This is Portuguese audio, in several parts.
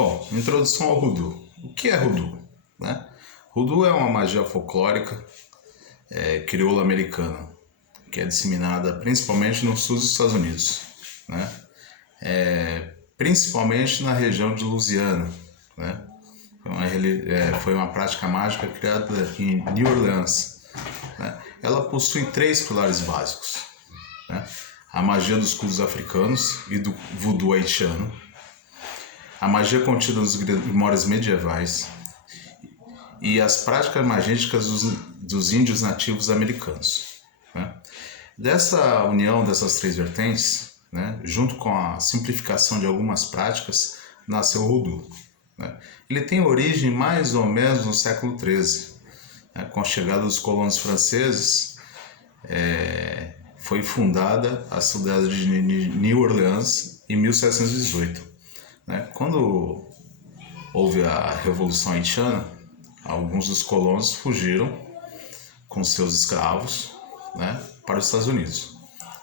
Bom, introdução ao Voodoo. O que é Voodoo? Né? Voodoo é uma magia folclórica crioula americana, que é disseminada principalmente no sul dos Estados Unidos, né? Principalmente na região de Louisiana, né? Foi uma prática mágica criada em New Orleans, né? Ela possui 3 pilares básicos, né? A magia dos cultos africanos e do voodoo haitiano, a magia contida nos grimórios medievais e as práticas magísticas dos índios nativos americanos, né? Dessa união dessas 3 vertentes, né, junto com a simplificação de algumas práticas, nasceu o Voodoo, né? Ele tem origem mais ou menos no século XIII, né, com a chegada dos colonos franceses. Foi fundada a cidade de New Orleans em 1718. Né? Quando houve a Revolução Haitiana, alguns dos colonos fugiram com seus escravos, né, para os Estados Unidos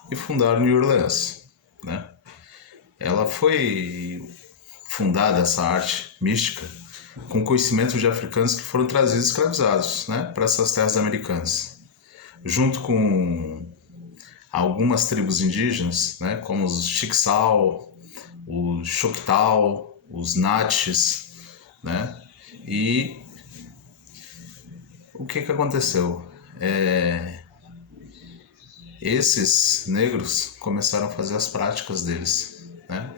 e fundaram New Orleans, né? Ela foi fundada, essa arte mística, com conhecimento de africanos que foram trazidos escravizados, né, para essas terras americanas, junto com algumas tribos indígenas, né, como os Chickasaw, os Choctaw, os Natchez, né? E o que aconteceu? Esses negros começaram a fazer as práticas deles, né?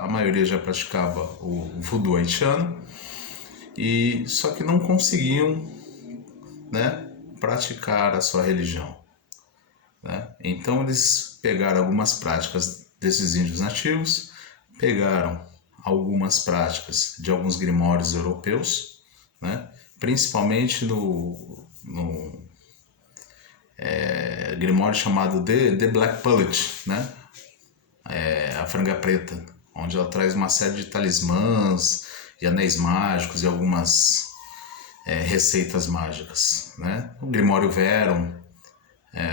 A maioria já praticava o voodoo haitiano, e só que não conseguiam, né, praticar a sua religião, né? Então eles pegaram algumas práticas desses índios nativos, pegaram algumas práticas de alguns grimórios europeus, né, principalmente no grimório chamado The Black Pullet, né, a franga preta, onde ela traz uma série de talismãs e anéis mágicos e algumas receitas mágicas, né? O Grimório Verum,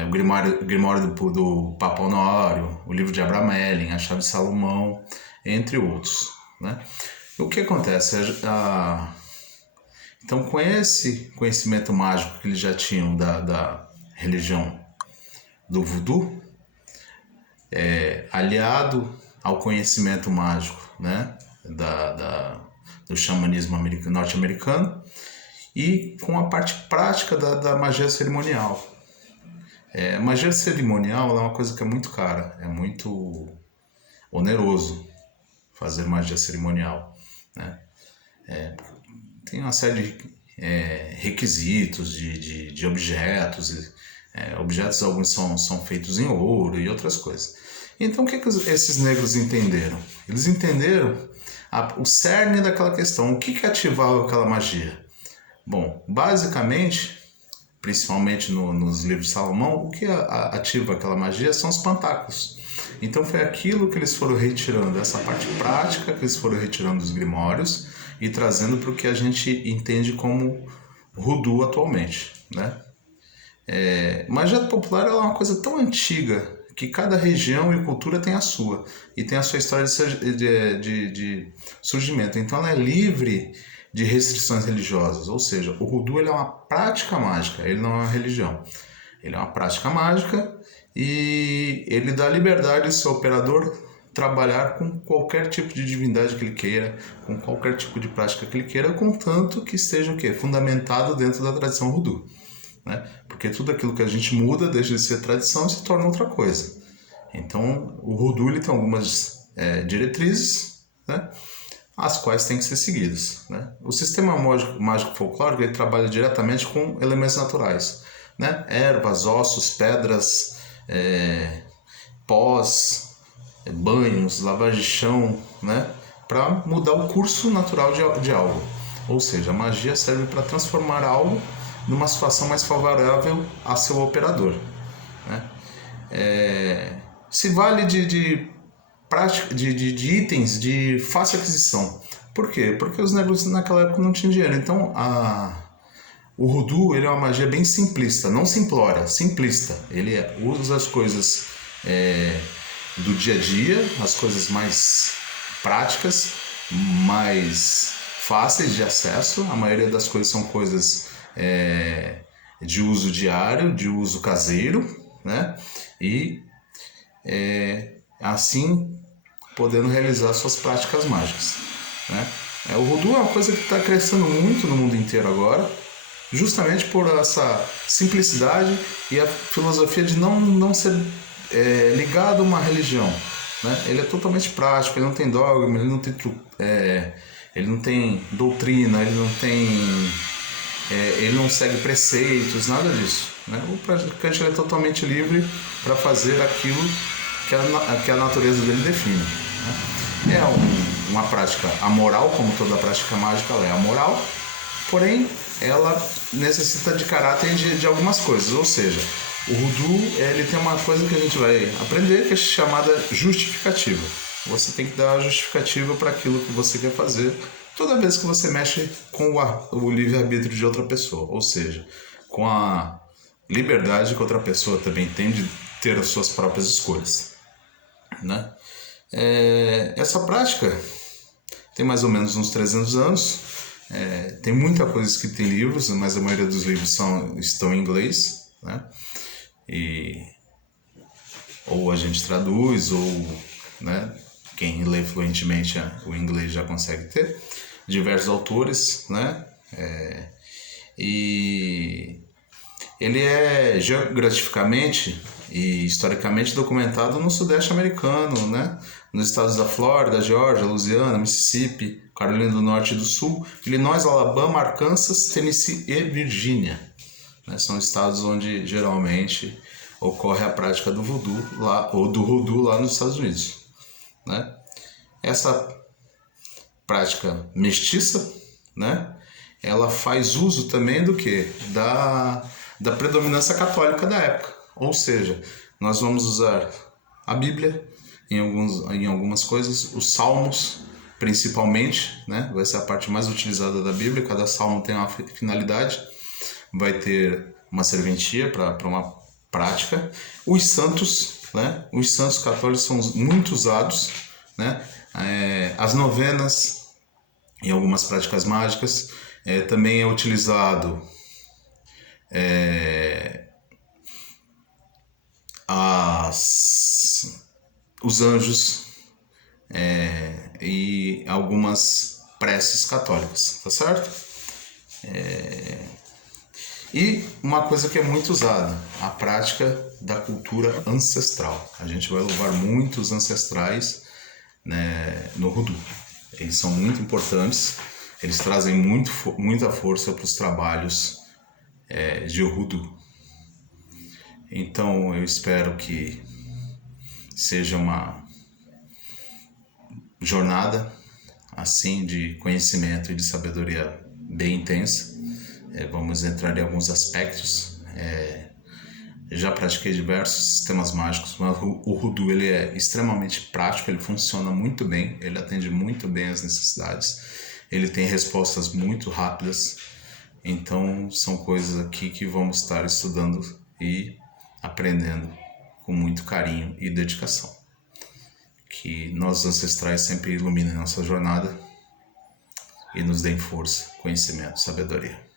o Grimório do Papa Honório, o livro de Abramelin, a Chave de Salomão, entre outros, né? O que acontece? Então, com esse conhecimento mágico que eles já tinham da religião do voodoo, aliado ao conhecimento mágico, né, do xamanismo norte-americano, e com a parte prática da magia cerimonial. Magia cerimonial é uma coisa que é muito cara, é muito oneroso fazer magia cerimonial, né? Tem uma série de requisitos de objetos, objetos alguns são feitos em ouro e outras coisas. Então o que esses negros entenderam? Eles entenderam o cerne daquela questão, o que ativava aquela magia. Bom, basicamente, principalmente nos livros de Salomão, o que ativa aquela magia são os pantáculos. Então foi aquilo que eles foram retirando, essa parte prática que eles foram retirando dos grimórios e trazendo para o que a gente entende como voodoo atualmente, né? Magia popular é uma coisa tão antiga que cada região e cultura tem a sua, e tem a sua história de surgimento. Então ela é livre de restrições religiosas, ou seja, o voodoo ele é uma prática mágica, ele não é uma religião. Ele é uma prática mágica e ele dá liberdade ao seu operador trabalhar com qualquer tipo de divindade que ele queira, com qualquer tipo de prática que ele queira, contanto que esteja fundamentado dentro da tradição voodoo, né? Porque tudo aquilo que a gente muda deixa de ser tradição e se torna outra coisa. Então o voodoo ele tem algumas diretrizes, né, as quais têm que ser seguidas, né? O sistema mágico folclórico ele trabalha diretamente com elementos naturais, né? Ervas, ossos, pedras, pós, banhos, lavagem de chão, né, para mudar o curso natural de algo. Ou seja, a magia serve para transformar algo numa situação mais favorável a seu operador, né? Se vale de itens de fácil aquisição. Por quê? Porque os negros naquela época não tinham dinheiro. Então o voodoo ele é uma magia bem simplista, não simplória, simplista. Ele usa as coisas do dia a dia, as coisas mais práticas, mais fáceis de acesso. A maioria das coisas são coisas de uso diário, de uso caseiro, né? E assim podendo realizar suas práticas mágicas, né? O voodoo é uma coisa que está crescendo muito no mundo inteiro agora, justamente por essa simplicidade e a filosofia de não ser ligado a uma religião, né? Ele é totalmente prático, ele não tem dogma, ele não tem doutrina, ele não segue preceitos, nada disso, né? O praticante é totalmente livre para fazer aquilo que a natureza dele define, né? É uma prática amoral, como toda prática mágica ela é amoral, porém ela necessita de caráter de algumas coisas, ou seja, o voodoo ele tem uma coisa que a gente vai aprender que é chamada justificativa. Você tem que dar a justificativa para aquilo que você quer fazer toda vez que você mexe com o livre-arbítrio de outra pessoa, ou seja, com a liberdade que outra pessoa também tem de ter as suas próprias escolhas, né? Essa prática tem mais ou menos uns 300 anos, tem muita coisa escrita em livros, mas a maioria dos livros estão em inglês, né? Ou a gente traduz, ou, né, quem lê fluentemente o inglês já consegue ter diversos autores, né? E ele é geograficamente e historicamente documentado no Sudeste americano, né? Nos estados da Flórida, Geórgia, Louisiana, Mississippi, Carolina do Norte e do Sul, Illinois, Alabama, Arkansas, Tennessee e Virgínia, né? São estados onde geralmente ocorre a prática do voodoo lá, ou do voodoo lá nos Estados Unidos, né? Essa prática mestiça, né? Ela faz uso também do que? Da predominância católica da época. Ou seja, nós vamos usar a Bíblia em algumas coisas, os salmos principalmente, né? Vai ser a parte mais utilizada da Bíblia, cada salmo tem uma finalidade, vai ter uma serventia para uma prática. Os santos, né? Os santos católicos são muito usados, né? As novenas em algumas práticas mágicas, também é utilizado os anjos e algumas preces católicas, tá certo? E uma coisa que é muito usada, a prática da cultura ancestral. A gente vai louvar muitos ancestrais, né, no voodoo. Eles são muito importantes, eles trazem muita força para os trabalhos de voodoo. Então eu espero que seja uma jornada assim de conhecimento e de sabedoria bem intensa. Vamos entrar em alguns aspectos. Já pratiquei diversos sistemas mágicos, mas o voodoo ele é extremamente prático, ele funciona muito bem, ele atende muito bem às necessidades, ele tem respostas muito rápidas. Então são coisas aqui que vamos estar estudando e aprendendo com muito carinho e dedicação. Que nossos ancestrais sempre iluminem nossa jornada e nos deem força, conhecimento, sabedoria.